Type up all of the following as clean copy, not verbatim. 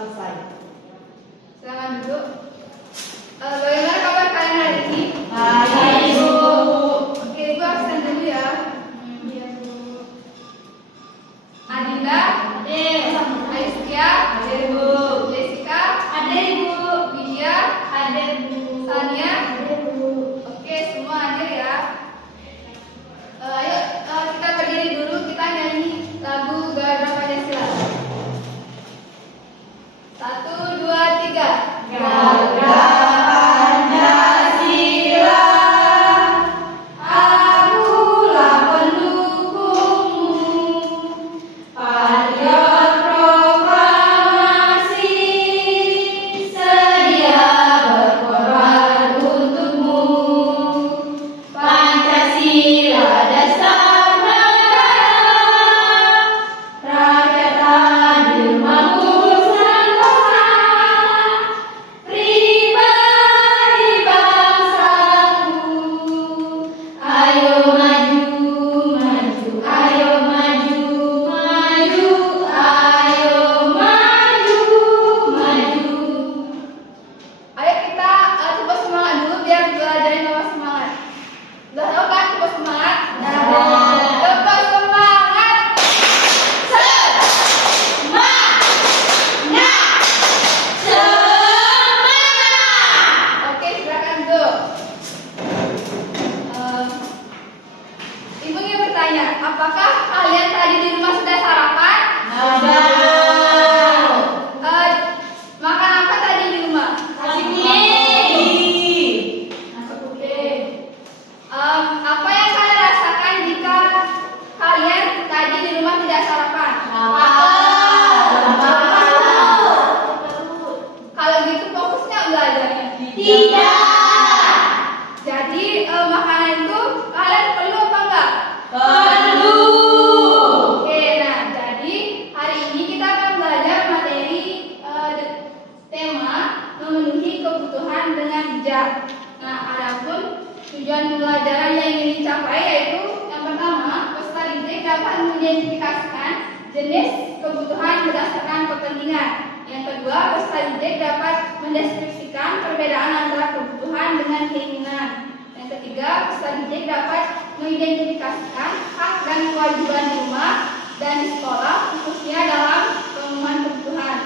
selesai. Silakan duduk. Bagaimana kabar kalian hari ini? Baik, Ibu. Oke, Ibu absen dulu ya. Iya, Bu. Adinda, Hadir. Aiskia, Hadir, Bu. Jessica, Hadir, Bu. Widya, Hadir, Bu. Sania. Hadir, Bu. Oke, semua hadir ya. Ayo kita berdiri dulu, kita nyanyi lagu Garuda Pancasila. 1, 2, 3. Garuda Pancasila, akulah pendukungmu, patriot proklamasi, sedia berkorban untukmu. Pancasila dasar negara, rakyat adil makmur sentosa, pribadi bangsaku. Ayo maju, maju, ayo maju, maju, ayo maju, maju. Ayo kita coba semangat dulu biar belajarin tambah semangat. Udah tahu kan coba semangat? Coba semangat. Oke, silakan duduk. Ibu ingin bertanya, apakah kalian tadi di rumah sudah sarapan? Makan apa tadi di rumah? Oke. Apa yang kalian rasakan jika kalian tadi di rumah tidak sarapan? Kalau gitu fokusnya belajarnya. Jadi makanan itu kalian perlu apa enggak? Oke, nah jadi hari ini kita akan belajar materi tema memenuhi kebutuhan dengan bijak. Nah, adapun tujuan pembelajaran yang ingin dicapai yaitu yang pertama, peserta didik dapat mengidentifikasikan jenis kebutuhan berdasarkan kepentingan. Yang kedua, peserta didik dapat mendeskripsikan perbedaan antara kebutuhan dengan keinginan. Yang ketiga, peserta didik dapat mengidentifikasikan hak dan kewajiban di rumah dan di sekolah, khususnya dalam pemenuhan kebutuhan.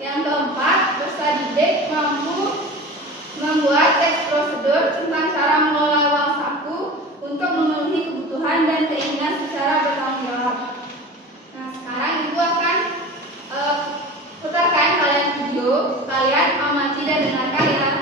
Yang keempat, peserta didik mampu membuat teks prosedur tentang cara mengelola uang saku untuk memenuhi kebutuhan dan keinginan secara bertanggung jawab. Nah, sekarang Ibu akan putarkan kalian video, kalian amati dan dengarkan ya.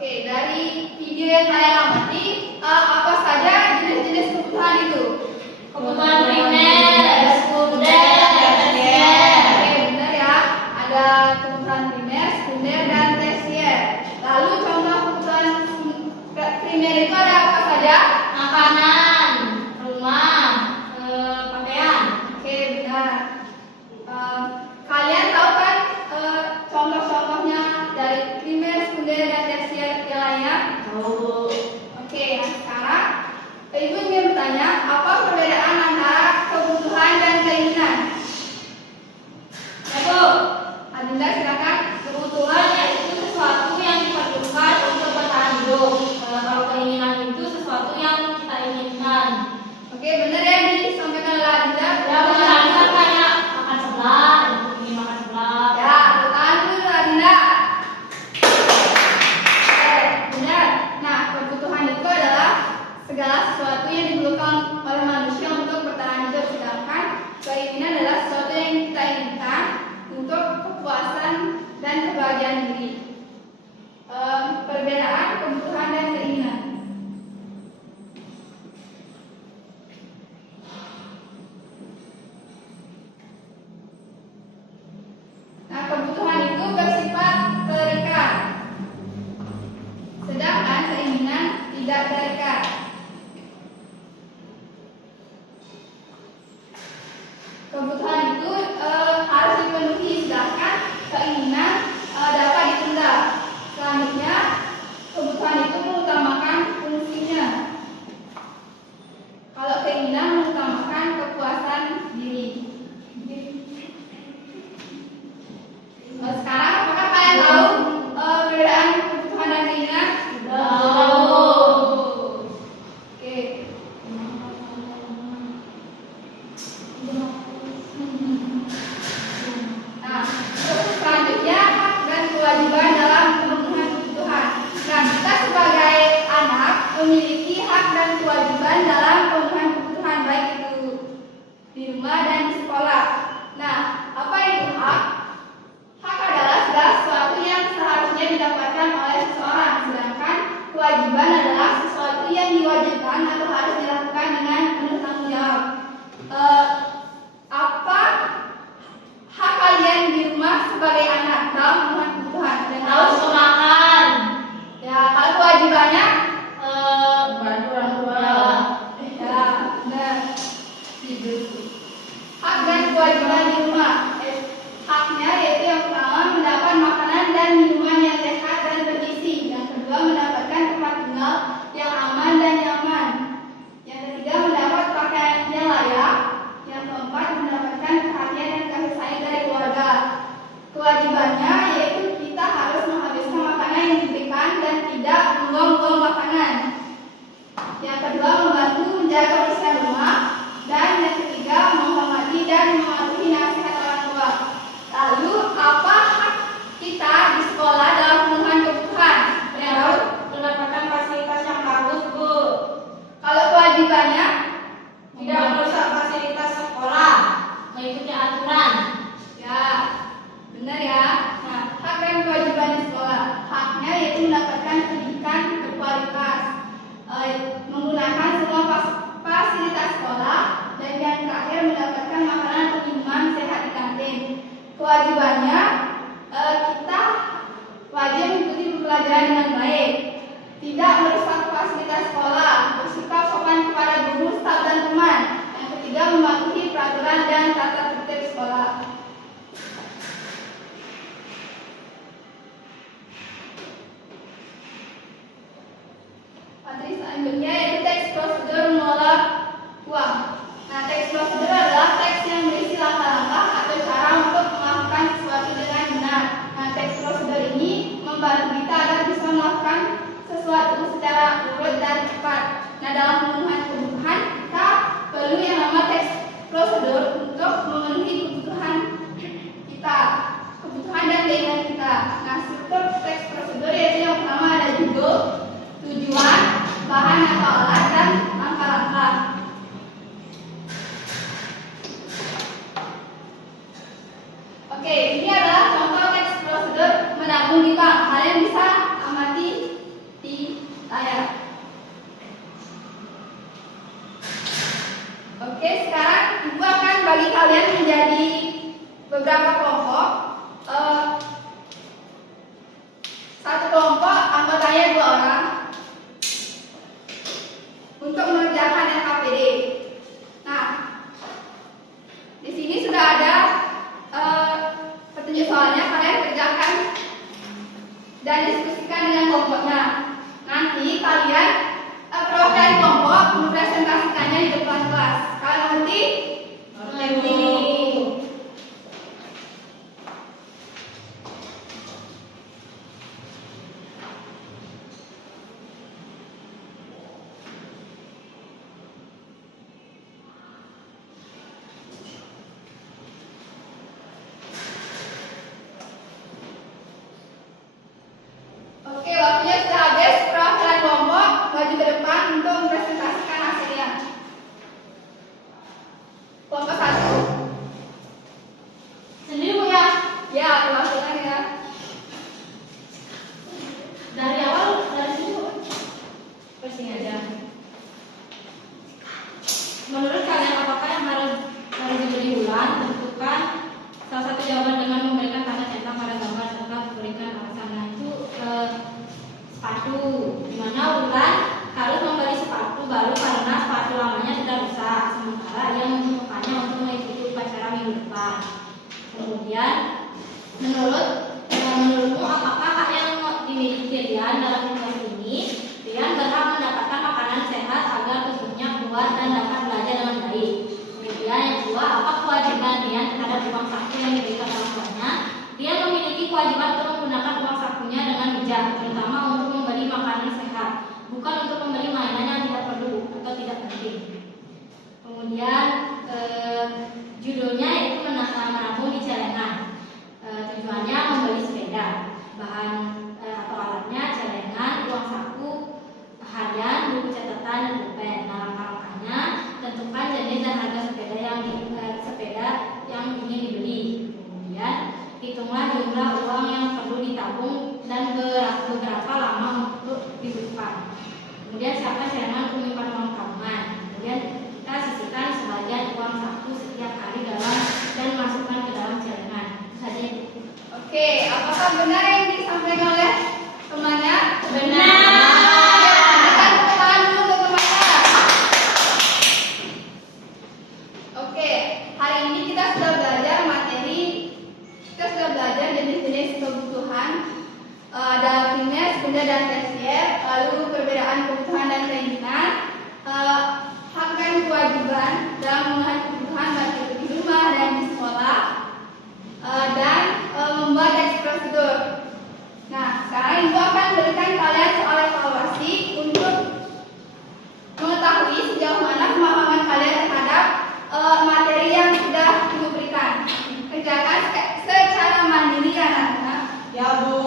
Oke, dari video yang kalian amati, apa saja jenis-jenis kebutuhan itu? Kebutuhan primer, sekunder, tersier. Oke, benar ya. Ada kebutuhan primer, sekunder, dan tersier. Lalu contoh kebutuhan primer itu ada apa saja? Makanan, rumah, pakaian. Oke, benar. Kalian tahu kan contoh-contohnya dari primer, sekunder, dan tersier Bu. Oke, nah sekarang Ibu ingin bertanya, apa perbedaan antara kebutuhan dan keinginan? Ya Bu, Adinda silakan. kebutuhan yaitu sesuatu yang diperlukan untuk bertahan hidup. Kalau keinginan itu sesuatu yang kita inginkan. Oke, benar ya disampaikan oleh Adinda. Ya, misalnya kayak makan sebelah, ingin makan sebelah. Ya, bertahan dulu Adinda. Oke, benar. Nah, kebutuhan itu adalah segala sesuatu yang diperlukan oleh manusia untuk bertahan hidup, sedangkan keinginan adalah sesuatu yang kita inginkan untuk kepuasan dan kebahagiaan diri. Perbedaan kebutuhan dan keinginan. Nah, kebutuhan itu bersifat terikat, sedangkan keinginan tidak terikat. Kebutuhan itu harus dipenuhi, sedangkan keinginan dapat ditunda. Selanjutnya, kebutuhan itu mengutamakan fungsinya. Kalau keinginan mengutamakan kepuasan diri. Sekarang apakah kalian tahu perbedaan kebutuhan dan keinginan? Oke. Nah, selanjutnya hak dan kewajiban dalam pemenuhan kebutuhan. Nah, kita sebagai anak memiliki hak dan kewajiban dalam pemenuhan kebutuhan, baik itu di rumah dan di sekolah. Nah, apa itu hak? Hak adalah segala sesuatu yang seharusnya didapatkan oleh seseorang, sedangkan kewajiban adalah sesuatu yang diwajibkan atau harus dilakukan dengan penuh tanggung jawab. Apa hak kalian di rumah sebagai anak dalam pemenuhan kebutuhan? Kalian tahu? Harus makan. Ya, kalau kewajibannya? Bantu orang tua. Ya, benar. Hak dan kewajiban di rumah. Haknya yaitu yang pertama mendapat makanan dan minuman yang sehat dan bergizi. Yang kedua mendapatkan tempat tinggal yang aman dan nyaman. Yang ketiga mendapat pakaian yang layak. Yang keempat mendapatkan perhatian dan kasih sayang dari keluarga. Kewajibannya yaitu kita harus menghabiskan makanan yang diberikan dan tidak membuang-buang makanan. Yang kedua membantu menjaga kebersihan rumah. Dan yang ketiga menghormati dan mematuhi nasihat orang tua. Lalu apa hak kita di sekolah dalam pemenuhan kebutuhan? Kalian tahu? Mendapatkan fasilitas yang bagus, Bu. Kalau kewajibannya? Tidak merusak fasilitas sekolah, mengikuti aturan. Ya, benar ya. Nah, hak dan kewajiban di sekolah. Haknya yaitu mendapatkan pendidikan berkualitas, menggunakan semua fasilitas sekolah, dan yang terakhir mendapatkan makanan atau minuman sehat di kantin. Kewajibannya kita wajib mengikuti pembelajaran dengan baik, tidak merusak fasilitas sekolah, bersikap sopan kepada guru, staf dan teman. Yang ketiga mematuhi peraturan dan tata tertib sekolah. Materi selanjutnya yaitu teks prosedur mengelola uang. Nah, teks prosedur adalah teks yang berisi langkah-langkah atau cara untuk melakukan sesuatu dengan benar. Nah, teks prosedur ini membantu kita agar bisa melakukan sesuatu secara urut dan cepat. Nah, dalam pemenuhan kebutuhan kita perlu yang namanya teks prosedur untuk memenuhi kebutuhan kita, kebutuhan dan keinginan kita. Nah, struktur teks prosedur yaitu yang pertama ada judul, tujuan, bahan atau alat, dan langkah-langkah. Oke, ini adalah contoh teks prosedur menabung di bank. Kalian bisa amati di layar. Oke, sekarang Ibu akan bagi kalian menjadi beberapa kelompok. Satu kelompok anggotanya 2 orang untuk mengerjakan LKPD. Nah, di sini sudah ada petunjuk soalnya, kalian kerjakan dan diskusikan dengan kelompoknya. Nah, Nanti kalian perwakilan kelompok mempresentasikannya di depan kelas. Kalian ngerti? Ngerti. Oke, waktunya sudah habis. Perwakilan kelompok maju ke depan untuk mempresentasikan hasilnya. Kelompok 1. Sendiri Bu ya. Ya, perwakilan ya. Dari awal dari sini Bu. Pusing aja. Menurut kalian apakah yang harus diberi ulang? Tentukan salah satu jawaban dengan memberikan tanda centang pada gambar serta memberikan alasan. Nah itu sepatu, dimana Ulan harus membeli sepatu baru karena sepatu lamanya sudah rusak, sementara ia membutuhkannya untuk mengikuti upacara minggu depan. Kemudian menurutmu apakah hak yang dimiliki Rian dalam situasi ini? Rian berhak mendapatkan makanan sehat agar tubuhnya kuat dan dapat belajar dengan baik. Kemudian yang kedua, apa kewajiban Rian terhadap uang saku yang diberikan orang tuanya? Rian memiliki kewajiban untuk menggunakan uang sakunya dengan bijak, terutama untuk membeli makanan sehat, bukan untuk membeli mainan yang tidak perlu atau tidak penting. Kemudian judulnya yaitu menabung di celengan. Tujuannya membeli sepeda, bahan atau alatnya celengan, uang saku, harian, buku catatan dan pulpen. Nah, langkah-langkahnya tentukan jenis dan harga sepeda yang ingin dibeli. Kemudian hitunglah jumlah uang yang perlu ditabung dan beberapa lama untuk dibutuhkan. Kemudian siapkan celengan untuk menyimpan uang tabungan. Kemudian kita sisihkan sebagian uang saku setiap hari dan masukkan ke dalam celengan. Saja Ibu. Oke, apakah benar yang disampaikan oleh temannya? Benar. Ya, berikan tepuk tangan dulu untuk temannya. Oke, hari ini kita sudah belajar jenis-jenis kebutuhan. Ada primer, sekunder, dan tersier. Lalu perbedaan kebutuhan dan keinginan, hak dan kewajiban dalam memenuhi kebutuhan baik di rumah dan di sekolah, dan membuat ekspresitur. Nah, sekarang Ibu akan berikan kalian soal evaluasi untuk mengetahui sejauh mana pemahaman kalian terhadap materi yang sudah Ibu berikan. Kerjakan secara mandiri ya anak-anak. Ya Bu.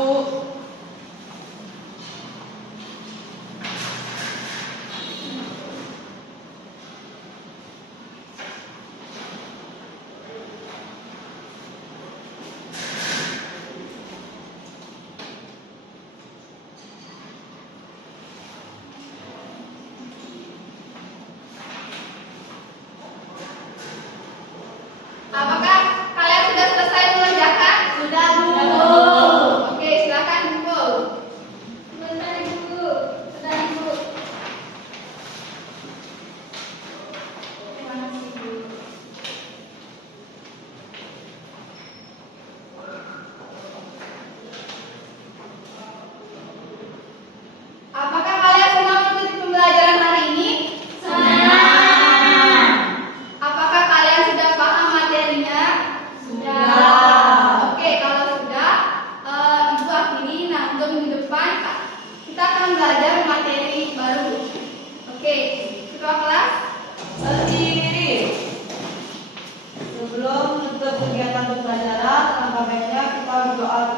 Apakah kalian sudah selesai mengerjakan? Sudah Bu. Oke, silakan kumpul. Sebentar Ibu. Sudah Ibu. Terima kasih, Bu. Apakah kalian senang mengikuti pembelajaran hari ini? Senang. Apakah kalian sudah paham materinya? Sudah. Oke, kalau sudah, Ibu akhiri. Nah, untuk minggu depan kita akan belajar materi baru. Oke, ketua kelas. Berdiri. Sebelum menutup kegiatan pembelajaran, alangkah baiknya kita berdoa